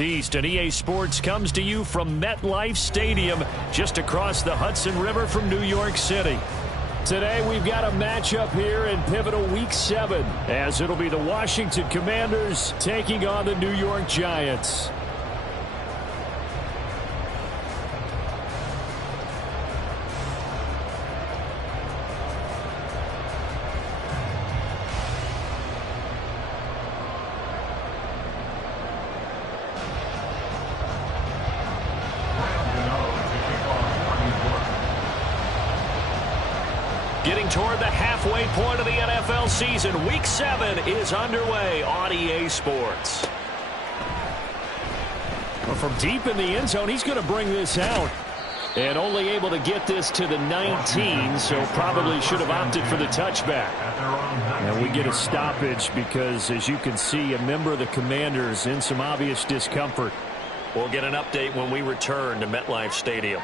East and EA Sports comes to you from MetLife Stadium, just across the Hudson River from New York City. Today we've got a matchup here in pivotal Week 7, as it'll be the Washington Commanders taking on the New York Giants. Getting toward the halfway point of the NFL season, Week 7 is underway on EA Sports. Well, from deep in the end zone, he's going to bring this out. And only able to get this to the 19, so probably should have opted for the touchback. And we get a stoppage because, as you can see, a member of the Commanders in some obvious discomfort. We'll get an update when we return to MetLife Stadium.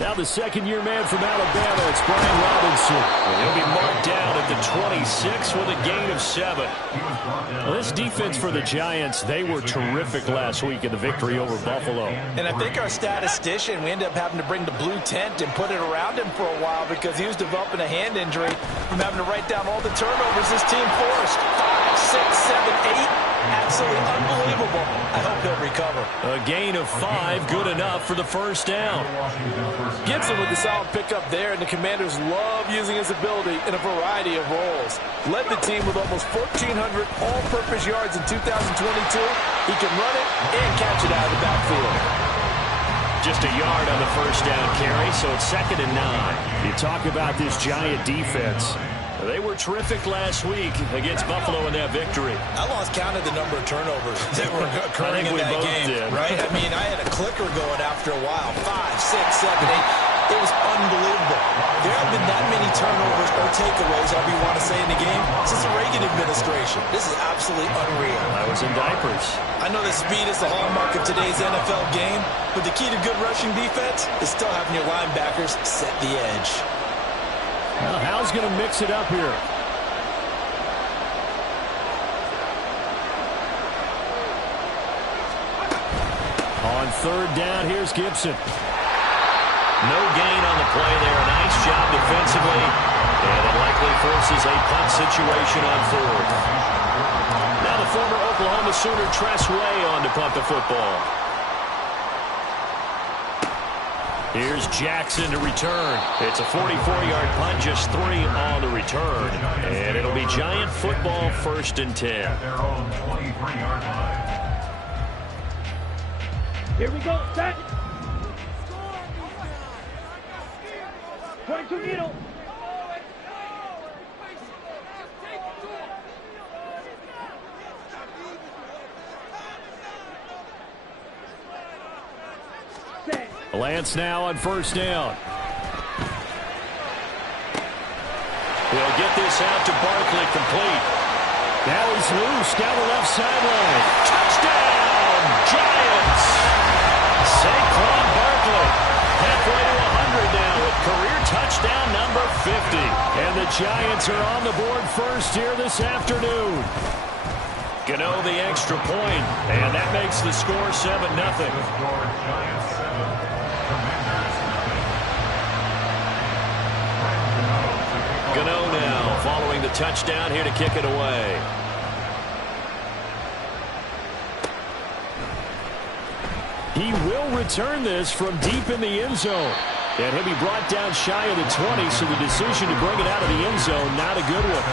Now the second-year man from Alabama, it's Brian Robinson. He'll be marked down at the 26 with a gain of 7. Well, this defense for the Giants, they were terrific last week in the victory over Buffalo. And I think our statistician, we ended up having to bring the blue tent and put it around him for a while because he was developing a hand injury from having to write down all the turnovers this team forced. 5, 6, 7, 8. Absolutely unbelievable. I hope he'll recover. A gain of 5, good enough for the first down. Gibson with the solid pickup there, and the Commanders love using his ability in a variety of roles. Led the team with almost 1,400 all-purpose yards in 2022. He can run it and catch it out of the backfield. Just a yard on the first down carry, so it's 2nd and 9. You talk about this Giant defense. They were terrific last week against Buffalo in that victory. I lost count of the number of turnovers that were occurring in that game. Right? I mean, I had a clicker going after a while. 5, 6, 7, 8. It was unbelievable. There have been that many turnovers or takeaways, however you want to say, in the game since the Reagan administration. This is absolutely unreal. I was in diapers. I know that speed is the hallmark of today's NFL game, but the key to good rushing defense is still having your linebackers set the edge. Well, Hal's going to mix it up here. On 3rd down, here's Gibson. No gain on the play there. Nice job defensively. And it likely forces a punt situation on 4th. Now the former Oklahoma Sooner Tress Way on to punt the football. Here's Jackson to return. It's a 44-yard punt, just 3 on the return. And it'll be Giant football, 1st and 10. Here we go, set. 22 needle. Lance now on 1st down. He'll get this out to Barkley, complete. Now he's loose down the left sideline. Touchdown, Giants! Saquon Barkley, halfway to 100 now with career touchdown number 50. And the Giants are on the board first here this afternoon. Gano the extra point, and that makes the score 7-0. Gano now following the touchdown here to kick it away. He will return this from deep in the end zone. And he'll be brought down shy of the 20, so the decision to bring it out of the end zone, not a good one.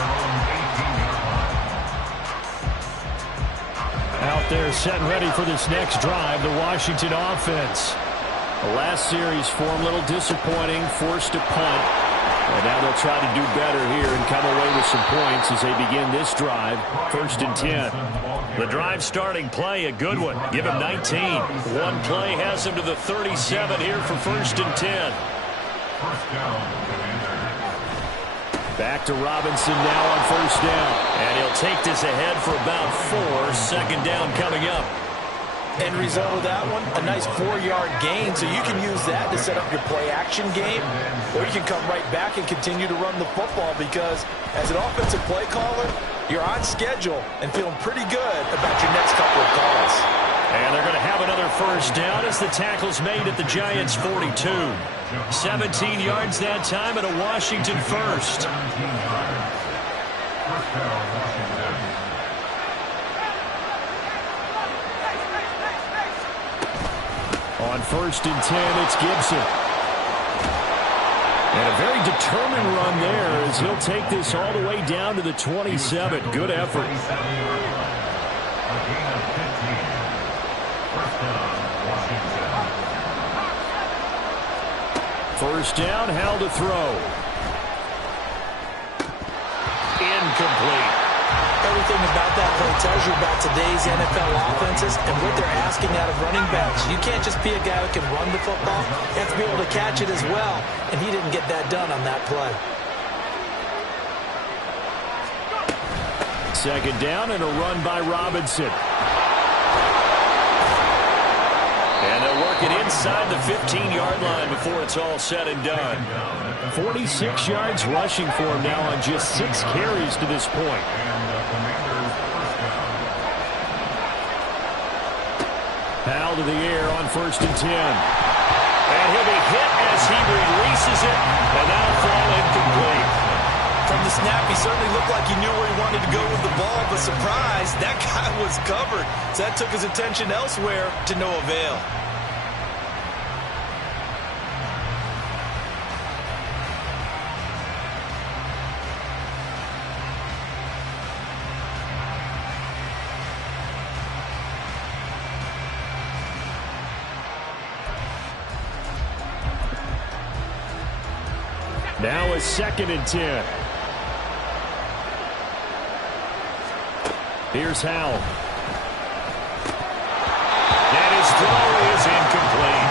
Out there set and ready for this next drive, the Washington offense. The last series for him, a little disappointing, forced to punt. And now they'll try to do better here and come away with some points as they begin this drive, 1st and 10. The drive starting play, a good one. Give him 19. One play has him to the 37 here for 1st and 10. Back to Robinson now on first down. And he'll take this ahead for about 4. Second down coming up. End result of that one, a nice 4-yard gain, so you can use that to set up your play-action game, or you can come right back and continue to run the football because as an offensive play caller, you're on schedule and feeling pretty good about your next couple of calls. And they're going to have another first down as the tackle's made at the Giants' 42. 17 yards that time and a Washington first. On first and 10, it's Gibson. And a very determined run there as he'll take this all the way down to the 27. Good effort. First down, Howell to throw. Incomplete. Everything about that play tells you about today's NFL offenses and what they're asking out of running backs. You can't just be a guy who can run the football. You have to be able to catch it as well, and he didn't get that done on that play. Second down and a run by Robinson. And they'll work it inside the 15-yard line before it's all said and done. 46 yards rushing for him now on just 6 carries to this point. Howell to the air on first and 10. And he'll be hit as he releases it, and that'll fall incomplete. From the snap, he certainly looked like he knew where he wanted to go with the ball, but surprise, that guy was covered. So that took his attention elsewhere to no avail. Now a second and 10. Here's Howell. And his throw is incomplete.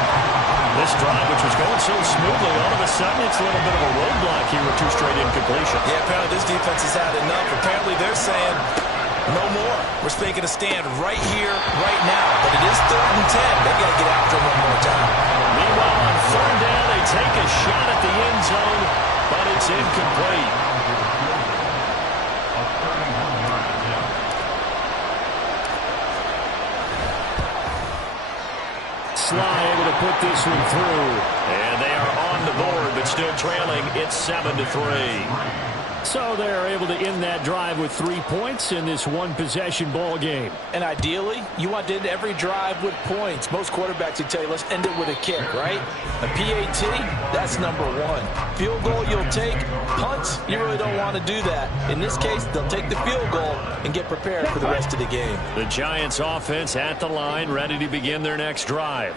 This drive, which was going so smoothly, all of a sudden it's a little bit of a roadblock here with 2 straight incompletions. Yeah, apparently this defense has had enough. Apparently they're saying, no more. We're making a stand right here, right now. But it is 3rd and 10. They got to get after him one more time. Meanwhile, on 3rd down, they take a shot at the end zone, but it's incomplete. Sly able to put this one through. And they are on the board, but still trailing. It's 7-3. So they're able to end that drive with 3 points in this one-possession ball game. And ideally, you want to end every drive with points. Most quarterbacks would tell you, let's end it with a kick, right? A PAT, that's number 1. Field goal you'll take. Punts, you really don't want to do that. In this case, they'll take the field goal and get prepared for the rest of the game. The Giants offense at the line, ready to begin their next drive.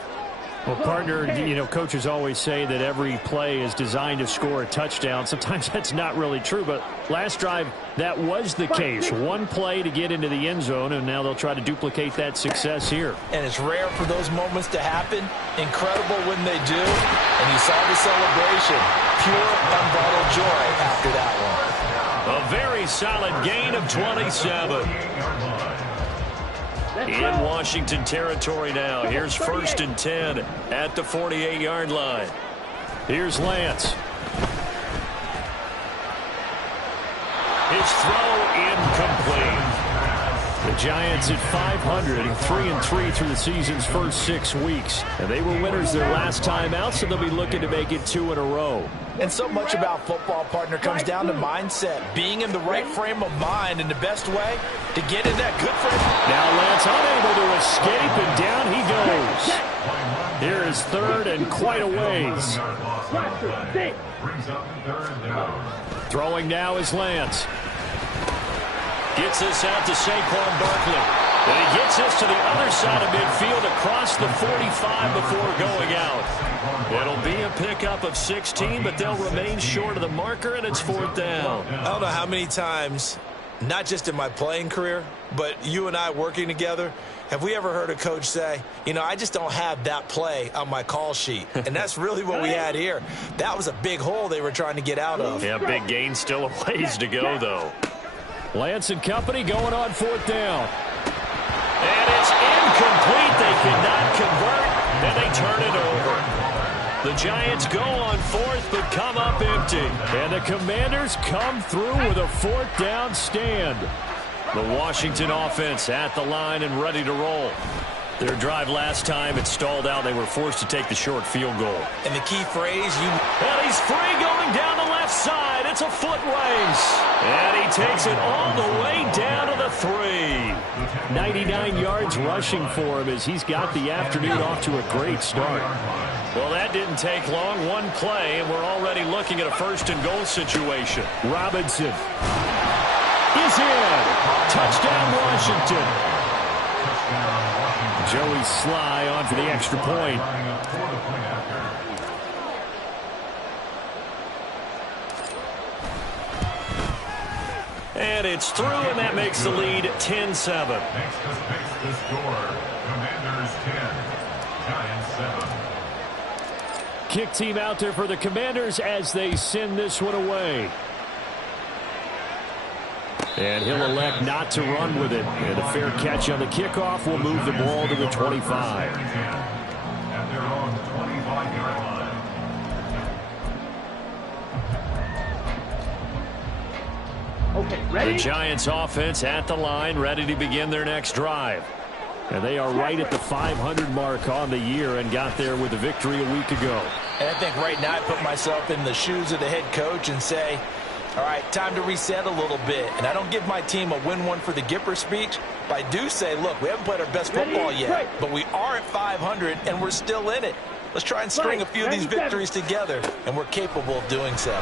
Well, partner, you know, coaches always say that every play is designed to score a touchdown. Sometimes that's not really true, but last drive, that was the case. One play to get into the end zone, and now they'll try to duplicate that success here. And it's rare for those moments to happen. Incredible when they do. And you saw the celebration. Pure, unbridled joy after that one. A very solid gain of 27. In Washington territory now. Here's 1st and 10 at the 48-yard line. Here's Lance. His throw incomplete. The Giants at 500, 3-3 through the season's first 6 weeks. And they were winners their last time out, so they'll be looking to make it 2 in a row. And so much about football, partner, comes down to mindset. Being in the right frame of mind, and the best way to get in that good frame. Now Lance unable to escape, and down he goes. Here is 3rd and quite a ways. Throwing now is Lance. Gets this out to Saquon Barkley. And he gets this to the other side of midfield across the 45 before going out. It'll be a pickup of 16, but they'll remain short of the marker, and it's 4th down. I don't know how many times not just in my playing career, but you and I working together, have we ever heard a coach say, you know, I just don't have that play on my call sheet? And that's really what we had here. That was a big hole they were trying to get out of. Yeah, big gain, still a ways to go, though. Lance and company going on 4th down. And it's incomplete. They cannot convert, and they turn it over. The Giants go on 4th, but come up empty. And the Commanders come through with a 4th down stand. The Washington offense at the line and ready to roll. Their drive last time, it stalled out. They were forced to take the short field goal. And the key phrase, and he's free going down the left side. It's a foot race. And he takes it all the way down to the 3. 99 yards rushing for him as he's got the afternoon off to a great start. Well, that didn't take long. One play, and we're already looking at a 1st and goal situation. Robinson is in. Touchdown, Washington. Joey Sly on for the extra point. And it's through, and that makes the lead 10-7. Makes the score. Commanders 10, Giants 7. Kick team out there for the Commanders as they send this one away. And he'll elect not to run with it. And a fair catch on the kickoff will move the ball to the 25. And they're on the 25-yard line. Okay, ready? The Giants offense at the line, ready to begin their next drive. And they are right at the 500 mark on the year and got there with a victory a week ago. and I think right now I put myself in the shoes of the head coach and say, all right, time to reset a little bit. And I don't give my team a win one for the Gipper speech, but I do say, look, we haven't played our best football yet, but we are at 500 and we're still in it. Let's try and string a few of these victories together, and we're capable of doing so.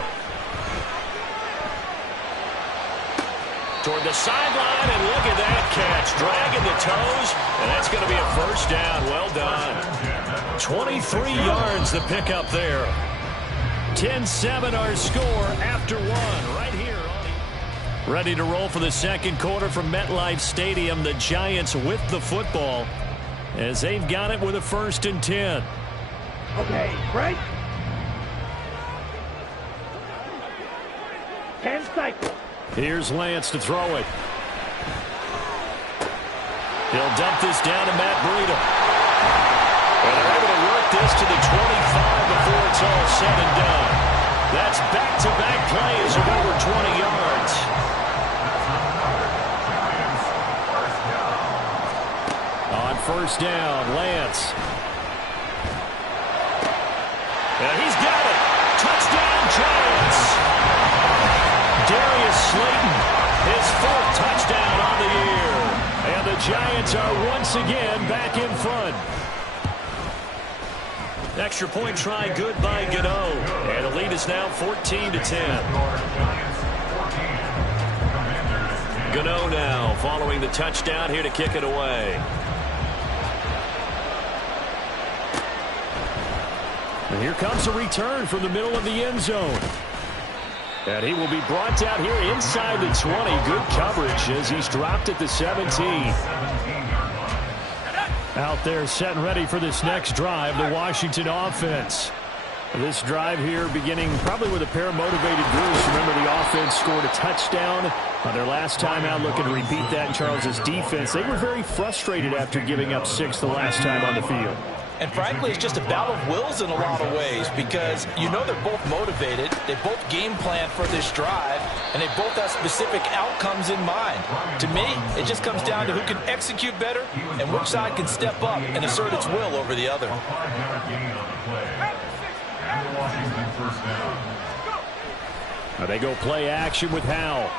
Toward the sideline, and look at that catch. Dragging the toes, and that's going to be a first down. Well done. 23 yards the pickup there. 10-7 our score after one right here. Ready to roll for the second quarter from MetLife Stadium. The Giants with the football as they've got it with a 1st and 10. Okay, break. 10 seconds. Here's Lance to throw it. He'll dump this down to Matt Breida. And they're able to work this to the 25 before it's all said and done. That's back-to-back plays of over 20 yards. On 1st down, Lance. And he's got it. Touchdown, Giants. Darius Slayton, his 4th touchdown on the year. And the Giants are once again back in front. Extra point try good by Gano. And the lead is now 14-10. Gano now following the touchdown here to kick it away. And here comes a return from the middle of the end zone. And he will be brought down here inside the 20. Good coverage as he's dropped at the 17. Out there set and ready for this next drive, the Washington offense. This drive here beginning probably with a pair of motivated Bruce. Remember, the offense scored a touchdown on their last time out, looking to repeat that in Charles's defense. They were very frustrated after giving up 6 the last time on the field. And frankly, it's just a battle of wills in a lot of ways because you know they're both motivated, they both game plan for this drive, and they both have specific outcomes in mind. To me, it just comes down to who can execute better and which side can step up and assert its will over the other. Now they go play action with Howell.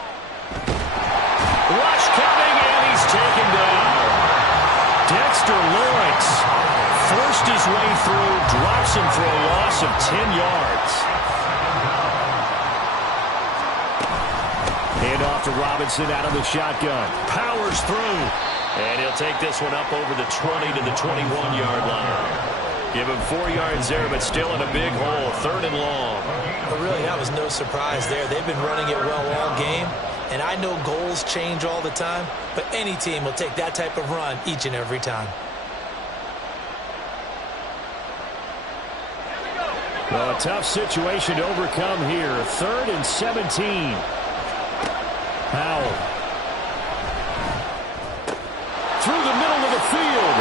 Rush coming, and he's taken down. Dexter Lawrence forced his way through, drops him for a loss of 10 yards. Hand off to Robinson out of the shotgun. Powers through. And he'll take this one up over the 20 to the 21-yard line. Give him 4 yards there, but still in a big hole. 3rd and long. But really, that was no surprise there. They've been running it well all game. And I know goals change all the time, but any team will take that type of run each and every time. Well, a tough situation to overcome here. 3rd and 17. Powell. Through the middle of the field.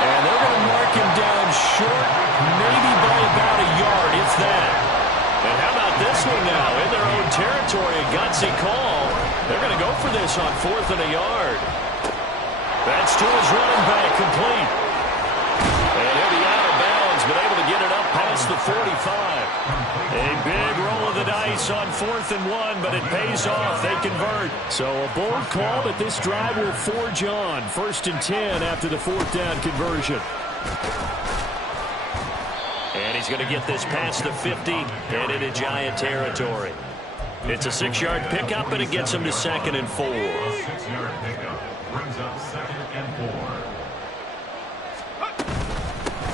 And they're going to mark him down short, maybe by about a yard, if that. And how about this one now? In their own territory, a gutsy call. They're going to go for this on 4th and a yard. That's to his running back, complete. And he'll be out of bounds, but able to get it up past the 45. A big roll of the dice on 4th and 1, but it pays off. They convert. So a bold call, but this drive will forge on. 1st and 10 after the 4th down conversion. And he's going to get this past the 50 and into Giant territory. It's a 6-yard pickup, and it gets him to 2nd and 4. 6-yard pickup brings up 2nd and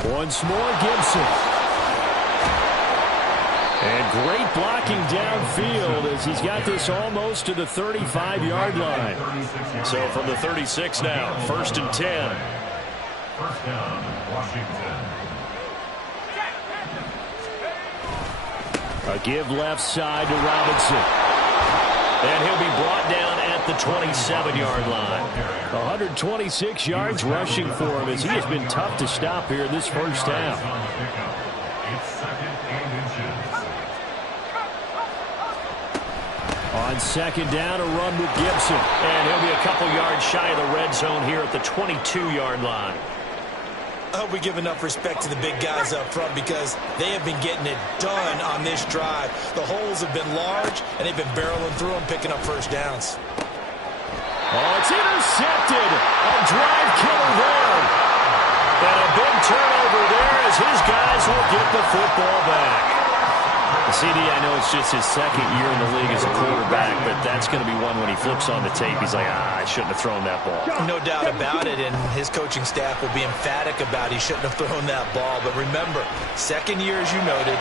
4. Once more, Gibson. And great blocking downfield as he's got this almost to the 35-yard line. So from the 36 now, 1st and 10. 1st down, Washington. A give left side to Robinson. And he'll be brought down at the 27-yard line. 126 yards rushing for him as he has been tough to stop here in this first half. It's 2nd and inches. On 2nd down, a run with Gibson. And he'll be a couple yards shy of the red zone here at the 22-yard line. I hope we give enough respect to the big guys up front because they have been getting it done on this drive. The holes have been large, and they've been barreling through them, picking up first downs. Oh, it's intercepted. A drive killer there. And a big turnover there as his guys will get the football back. CD, I know it's just his 2nd year in the league as a quarterback, but that's going to be one when he flips on the tape. He's like, I shouldn't have thrown that ball. No doubt about it, and his coaching staff will be emphatic about he shouldn't have thrown that ball. But remember, 2nd year, as you noted,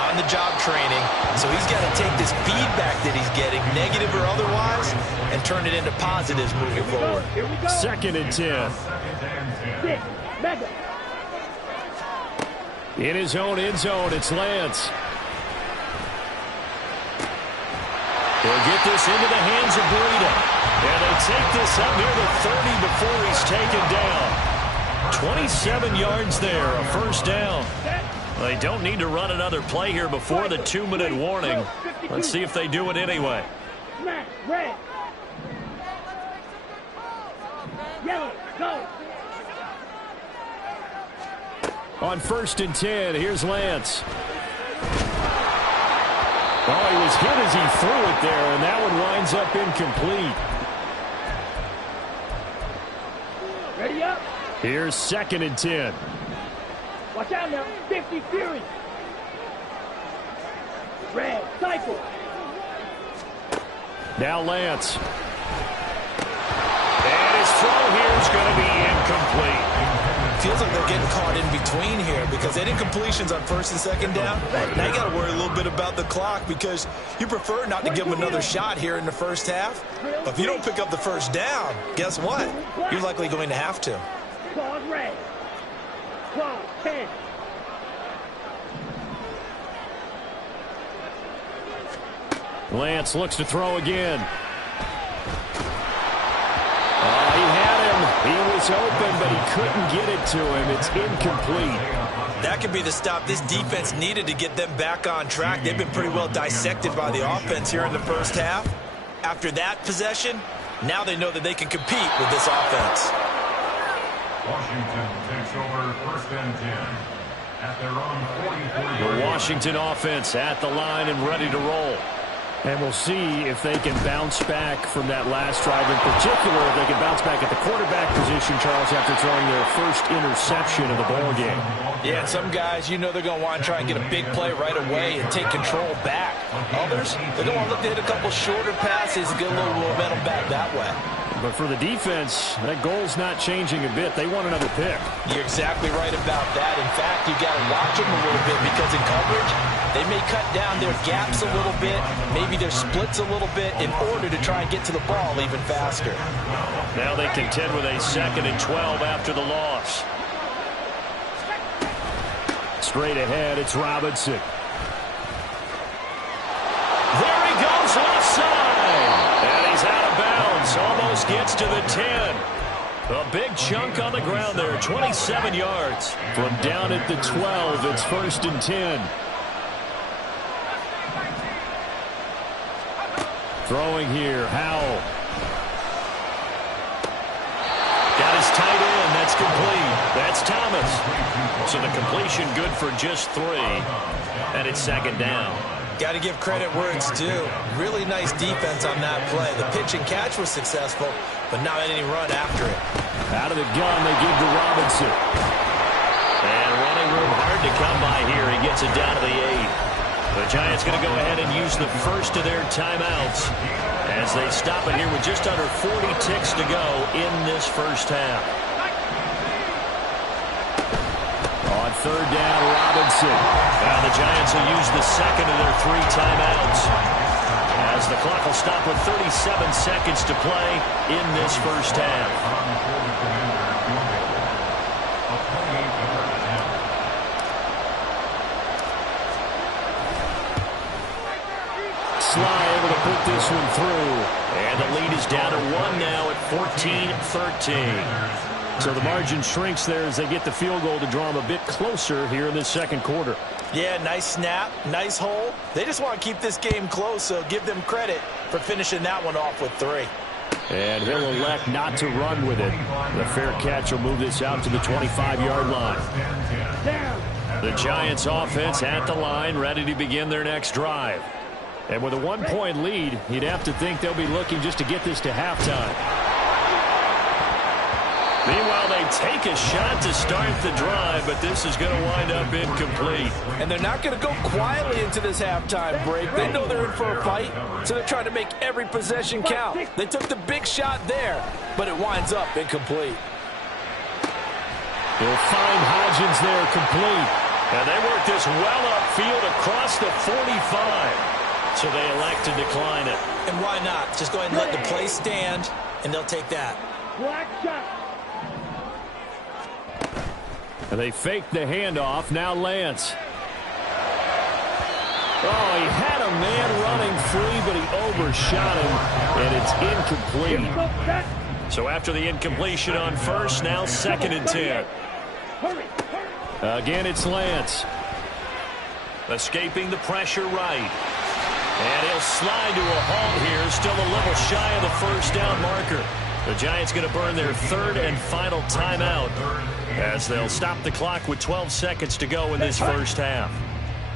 on-the-job training, so he's got to take this feedback that he's getting, negative or otherwise, and turn it into positives moving forward. 2nd and 10. In his own end zone, it's Lance. They'll get this into the hands of Breida. And they take this up near the 30 before he's taken down. 27 yards there, a 1st down. Well, they don't need to run another play here before the 2-minute warning. Let's see if they do it anyway. Red. Yellow, go. On 1st and 10, here's Lance. Oh, he was hit as he threw it there, and that one winds up incomplete. Ready up. Here's 2nd and 10. Watch out now. 50 Fury. Red, cycle. Now Lance. And his throw here is going to be incomplete. Feels like they're getting caught in between here because they did completions on 1st and 2nd down. Now you got to worry a little bit about the clock because you prefer not to give them another shot here in the first half. But if you don't pick up the 1st down, guess what? You're likely going to have to. Claws red. Claws 10. Lance looks to throw again. Oh, he had him. He was open, but he couldn't get it to him. It's incomplete. That could be the stop this defense needed to get them back on track. They've been pretty well dissected by the offense here in the first half. After that possession, now they know that they can compete with this offense. Washington takes over 1st and 10 at their own 44-yard The Washington offense at the line and ready to roll. And we'll see if they can bounce back from that last drive. In particular, if they can bounce back at the quarterback position, Charles, after throwing their first interception of the ball game. Yeah, and some guys, you know they're going to want to try and get a big play right away and take control back. Others, they're going to want to look to hit a couple shorter passes and get a little momentum back that way. But for the defense, that goal's not changing a bit. They want another pick. You're exactly right about that. In fact, you got to watch them a little bit because in coverage, they may cut down their gaps a little bit, maybe their splits a little bit in order to try and get to the ball even faster. Now they contend with a 2nd and 12 after the loss. Straight ahead, it's Robinson. There he goes, left side. And he's out of bounds. Almost gets to the 10. A big chunk on the ground there, 27 yards. From down at the 12, it's 1st and 10. Throwing here, Howell. Got his tight end, that's complete. That's Thomas. So the completion good for just 3. And it's 2nd down. Got to give credit where it's due. Really nice defense on that play. The pitch and catch was successful, but not any run after it. Out of the gun, they give to Robinson. And running room hard to come by here. He gets it down to the 8. The Giants going to go ahead and use the first of their timeouts as they stop it here with just under 40 ticks to go in this first half. On 3rd down, Robinson. Now the Giants will use the second of their 3 timeouts as the clock will stop with 37 seconds to play in this first half. Sly able to put this one through. And the lead is down to 1 now at 14-13. So the margin shrinks there as they get the field goal to draw them a bit closer here in the second quarter. Yeah, nice snap, nice hole. They just want to keep this game close, so give them credit for finishing that one off with 3. And he'll elect not to run with it. The fair catch will move this out to the 25-yard line. The Giants offense at the line, ready to begin their next drive. And with a 1-point lead, you'd have to think they'll be looking just to get this to halftime. Meanwhile, they take a shot to start the drive, but this is going to wind up incomplete. And they're not going to go quietly into this halftime break. They know they're in for a fight, so they're trying to make every possession count. They took the big shot there, but it winds up incomplete. They'll find Hodgins there complete. And they work this well upfield across the 45. So they elect to decline it. And why not? Just go ahead and let the play stand, and they'll take that. Black shot. And they fake the handoff. Now Lance. Oh, he had a man running free, but he overshot him, and it's incomplete. So after the incompletion on first, now 2nd and 10. Again, it's Lance. Escaping the pressure right. And he'll slide to a halt here. Still a little shy of the first down marker. The Giants going to burn their 3rd and final timeout as they'll stop the clock with 12 seconds to go in this first half.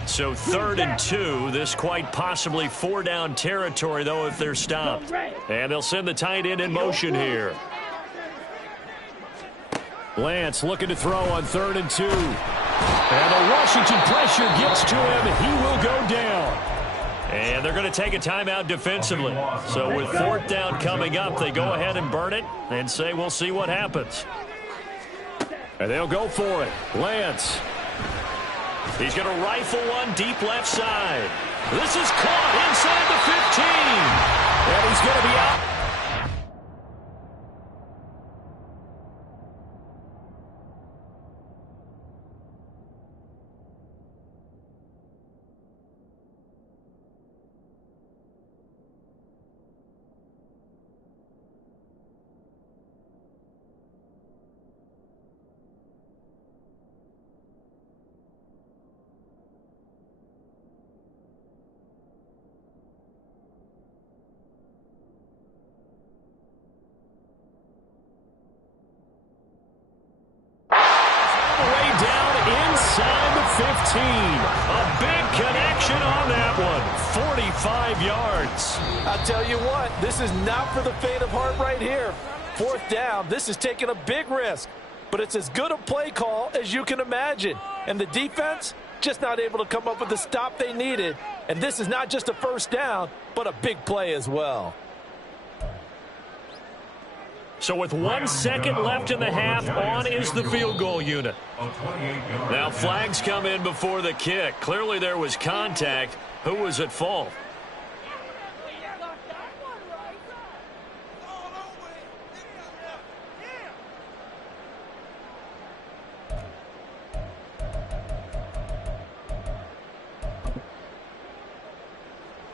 So 3rd and 2. This quite possibly 4-down territory, though, if they're stopped. And they'll send the tight end in motion here. Lance looking to throw on 3rd and 2. And the Washington pressure gets to him. He will go down. And they're going to take a timeout defensively. So with 4th down coming up, they go ahead and burn it and say we'll see what happens. And they'll go for it. Lance. He's going to rifle one deep left side. This is caught inside the 15. And he's going to be out. Inside the 15. A big connection on that one. 45 yards. I'll tell you what, this is not for the faint of heart right here. 4th down, this is taking a big risk. But it's as good a play call as you can imagine. And the defense, just not able to come up with the stop they needed. And this is not just a first down, but a big play as well. So with 1 second left in the half, on is the field goal unit. Now flags come in before the kick. Clearly there was contact. Who was at fault?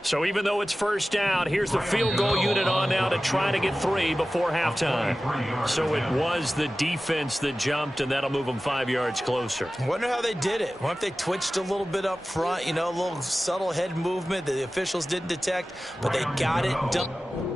So even though it's first down, here's the field goal unit on now to try to get 3 before halftime. So it was the defense that jumped, and that'll move them 5 yards closer. I wonder how they did it. What if they twitched a little bit up front, you know, a little subtle head movement that the officials didn't detect, but they got it done.